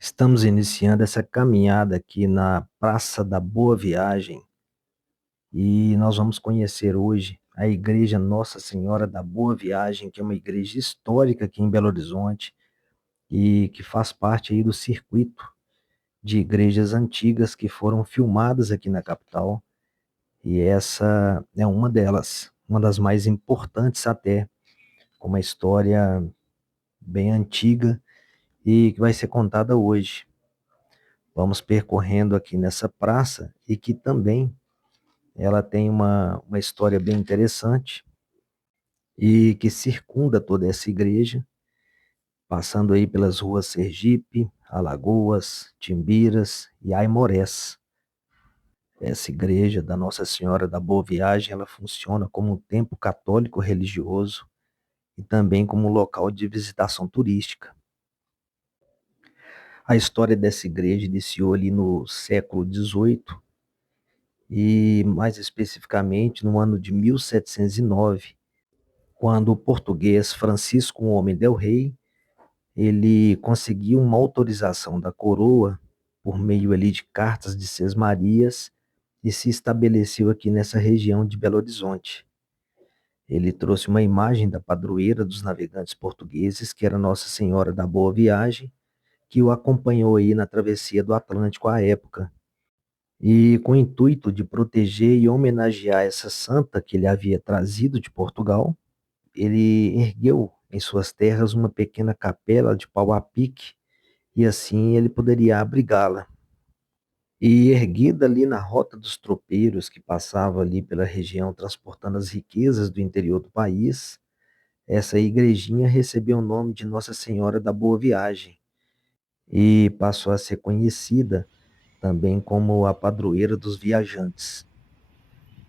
Estamos iniciando essa caminhada aqui na Praça da Boa Viagem e nós vamos conhecer hoje a Igreja Nossa Senhora da Boa Viagem, que é uma igreja histórica aqui em Belo Horizonte e que faz parte aí do circuito de igrejas antigas que foram filmadas aqui na capital. E essa é uma delas, uma das mais importantes até, com uma história bem antiga e que vai ser contada hoje. Vamos percorrendo aqui nessa praça e que também ela tem uma história bem interessante e que circunda toda essa igreja, passando aí pelas ruas Sergipe, Alagoas, Timbiras e Aimorés. Essa igreja da Nossa Senhora da Boa Viagem, ela funciona como um templo católico religioso e também como um local de visitação turística. A história dessa igreja iniciou ali no século XVIII e, mais especificamente, no ano de 1709, quando o português Francisco Homem del Rei, ele conseguiu uma autorização da coroa por meio ali de cartas de sesmarias e se estabeleceu aqui nessa região de Belo Horizonte. Ele trouxe uma imagem da padroeira dos navegantes portugueses, que era Nossa Senhora da Boa Viagem, que o acompanhou aí na travessia do Atlântico à época. E com o intuito de proteger e homenagear essa santa que ele havia trazido de Portugal, ele ergueu em suas terras uma pequena capela de pau a pique, e assim ele poderia abrigá-la. E erguida ali na rota dos tropeiros que passava ali pela região transportando as riquezas do interior do país, essa igrejinha recebeu o nome de Nossa Senhora da Boa Viagem e passou a ser conhecida também como a padroeira dos viajantes.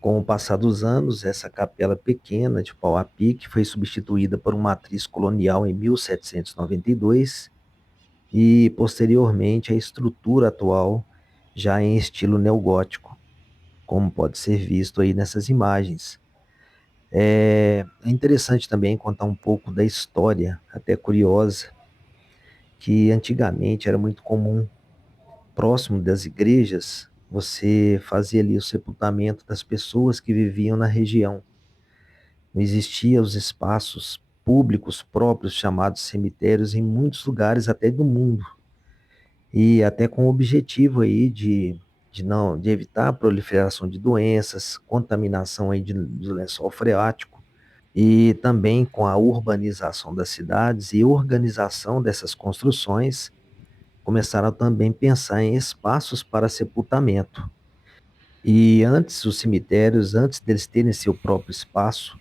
Com o passar dos anos, essa capela pequena de pau a pique foi substituída por uma matriz colonial em 1792 e, posteriormente, a estrutura atual já em estilo neogótico, como pode ser visto aí nessas imagens. É interessante também contar um pouco da história, até curiosa, que antigamente era muito comum, próximo das igrejas, você fazia ali o sepultamento das pessoas que viviam na região. Não existiam os espaços públicos próprios chamados cemitérios em muitos lugares até do mundo. E até com o objetivo aí de evitar a proliferação de doenças, contaminação aí do lençol freático e também com a urbanização das cidades e organização dessas construções, começaram a também pensar em espaços para sepultamento. E antes, os cemitérios, antes deles terem seu próprio espaço,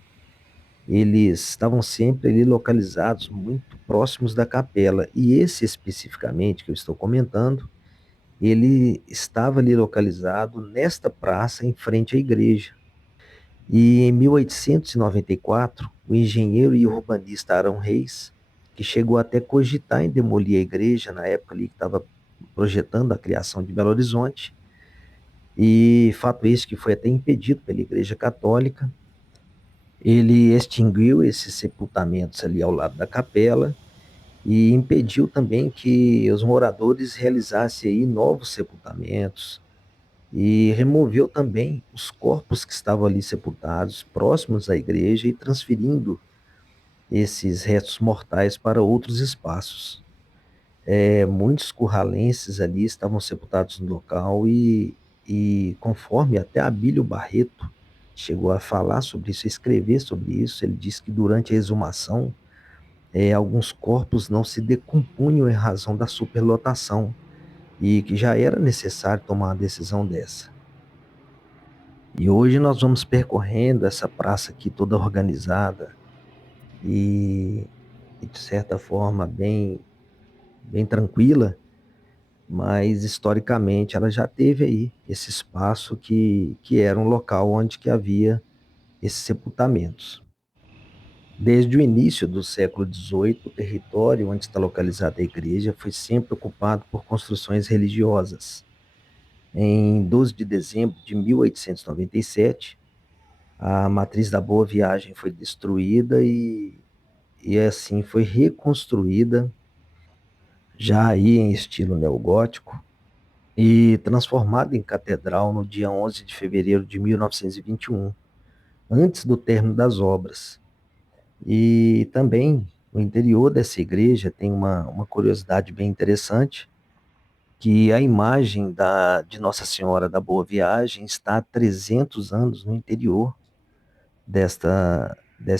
eles estavam sempre ali localizados muito próximos da capela. E esse especificamente que eu estou comentando, ele estava ali localizado nesta praça em frente à igreja. E em 1894, o engenheiro e urbanista Arão Reis, que chegou até cogitar em demolir a igreja na época ali que estava projetando a criação de Belo Horizonte, e fato esse que foi até impedido pela Igreja Católica. Ele extinguiu esses sepultamentos ali ao lado da capela e impediu também que os moradores realizassem aí novos sepultamentos e removeu também os corpos que estavam ali sepultados próximos à igreja e transferindo esses restos mortais para outros espaços. Muitos curralenses ali estavam sepultados no local e conforme até Abílio Barreto chegou a falar sobre isso, a escrever sobre isso, ele disse que durante a exumação, alguns corpos não se decompunham em razão da superlotação e que já era necessário tomar uma decisão dessa. E hoje nós vamos percorrendo essa praça aqui toda organizada e, de certa forma bem tranquila, mas historicamente ela já teve aí esse espaço que era um local onde que havia esses sepultamentos. Desde o início do século XVIII, o território onde está localizada a igreja foi sempre ocupado por construções religiosas. Em 12 de dezembro de 1897, a matriz da Boa Viagem foi destruída e assim foi reconstruída já aí em estilo neogótico, e transformada em catedral no dia 11 de fevereiro de 1921, antes do término das obras. E também no interior dessa igreja tem uma curiosidade bem interessante, que a imagem de Nossa Senhora da Boa Viagem está há 300 anos no interior dessa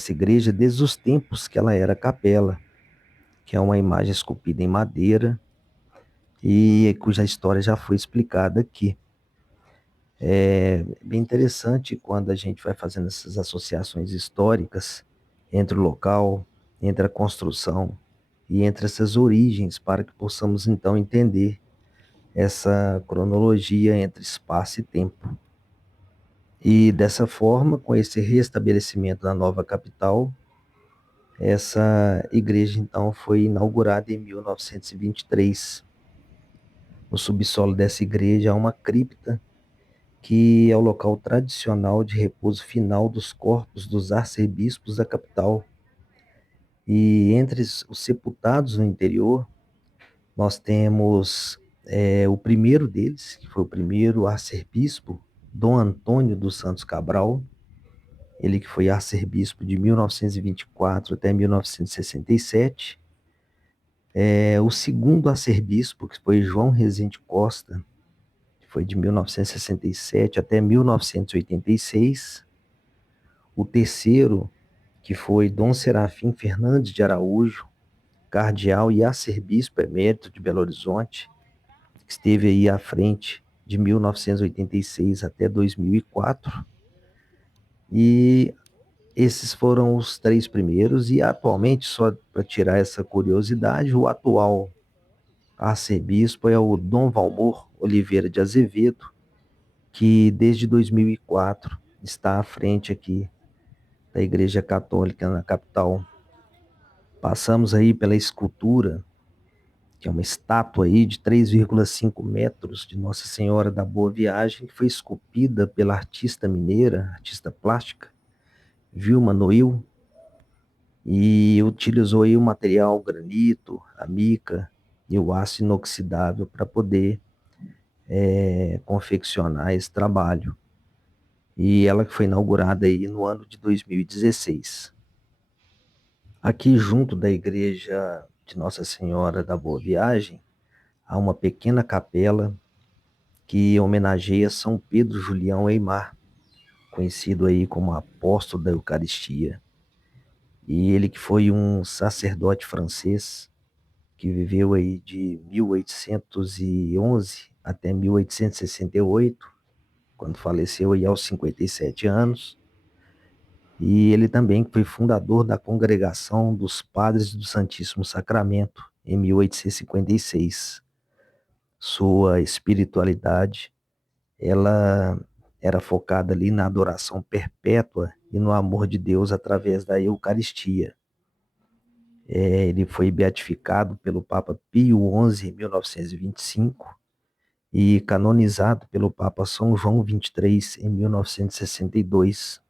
igreja, desde os tempos que ela era capela, que é uma imagem esculpida em madeira e cuja história já foi explicada aqui. É bem interessante quando a gente vai fazendo essas associações históricas entre o local, entre a construção e entre essas origens, para que possamos então entender essa cronologia entre espaço e tempo. E dessa forma, com esse restabelecimento da nova capital, essa igreja então foi inaugurada em 1923. No subsolo dessa igreja há uma cripta que é o local tradicional de repouso final dos corpos dos arcebispos da capital. E entre os sepultados no interior, nós temos o primeiro deles, que foi o primeiro arcebispo, Dom Antônio dos Santos Cabral, ele que foi arcebispo de 1924 até 1967. O segundo arcebispo, que foi João Rezende Costa, que foi de 1967 até 1986. O terceiro, que foi Dom Serafim Fernandes de Araújo, cardeal e arcebispo emérito de Belo Horizonte, que esteve aí à frente de 1986 até 2004. E esses foram os três primeiros, e atualmente, só para tirar essa curiosidade, o atual arcebispo é o Dom Valmor Oliveira de Azevedo, que desde 2004 está à frente aqui da Igreja Católica na capital. Passamos aí pela escultura, que é uma estátua aí de 3,5 metros de Nossa Senhora da Boa Viagem, que foi esculpida pela artista mineira, artista plástica, Vilma Noil, e utilizou aí o material granito, a mica e o aço inoxidável para poder confeccionar esse trabalho. E ela que foi inaugurada aí no ano de 2016. Aqui junto da igreja de Nossa Senhora da Boa Viagem, há uma pequena capela que homenageia São Pedro Julião Eymar, conhecido aí como apóstolo da Eucaristia. E ele que foi um sacerdote francês que viveu aí de 1811 até 1868, quando faleceu aí aos 57 anos. E ele também foi fundador da Congregação dos Padres do Santíssimo Sacramento, em 1856. Sua espiritualidade, ela era focada ali na adoração perpétua e no amor de Deus através da Eucaristia. Ele foi beatificado pelo Papa Pio XI em 1925 e canonizado pelo Papa São João XXIII em 1962.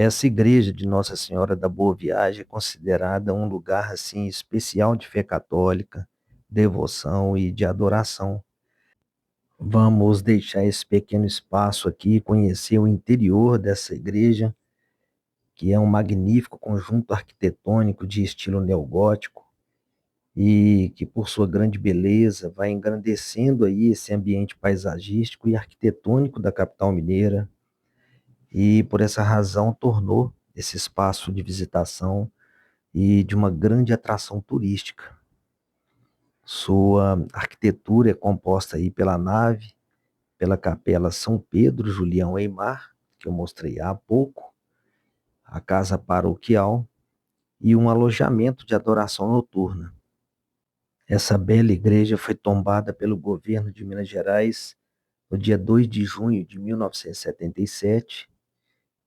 Essa igreja de Nossa Senhora da Boa Viagem é considerada um lugar assim especial de fé católica, devoção e de adoração. Vamos deixar esse pequeno espaço aqui e conhecer o interior dessa igreja, que é um magnífico conjunto arquitetônico de estilo neogótico e que, por sua grande beleza, vai engrandecendo aí esse ambiente paisagístico e arquitetônico da capital mineira e, por essa razão, tornou esse espaço de visitação e de uma grande atração turística. Sua arquitetura é composta aí pela nave, pela capela São Pedro Julião Eimar, que eu mostrei há pouco, a casa paroquial e um alojamento de adoração noturna. Essa bela igreja foi tombada pelo governo de Minas Gerais no dia 2 de junho de 1977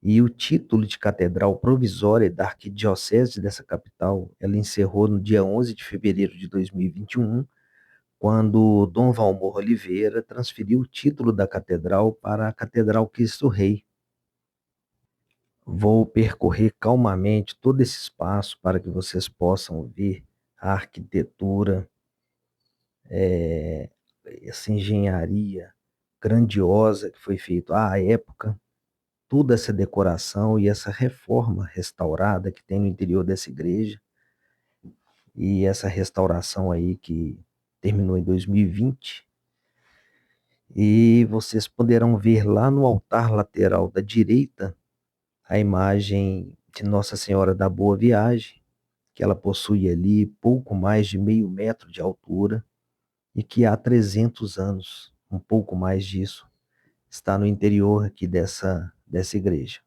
e o título de catedral provisória da arquidiocese dessa capital, ela encerrou no dia 11 de fevereiro de 2021, quando Dom Valmor Oliveira transferiu o título da catedral para a Catedral Cristo Rei. Vou percorrer calmamente todo esse espaço para que vocês possam ver a arquitetura, essa engenharia grandiosa que foi feita à época, toda essa decoração e essa reforma restaurada que tem no interior dessa igreja, e essa restauração aí que terminou em 2020. E vocês poderão ver lá no altar lateral da direita a imagem de Nossa Senhora da Boa Viagem, que ela possui ali pouco mais de meio metro de altura e que há 300 anos, um pouco mais disso, está no interior aqui dessa igreja.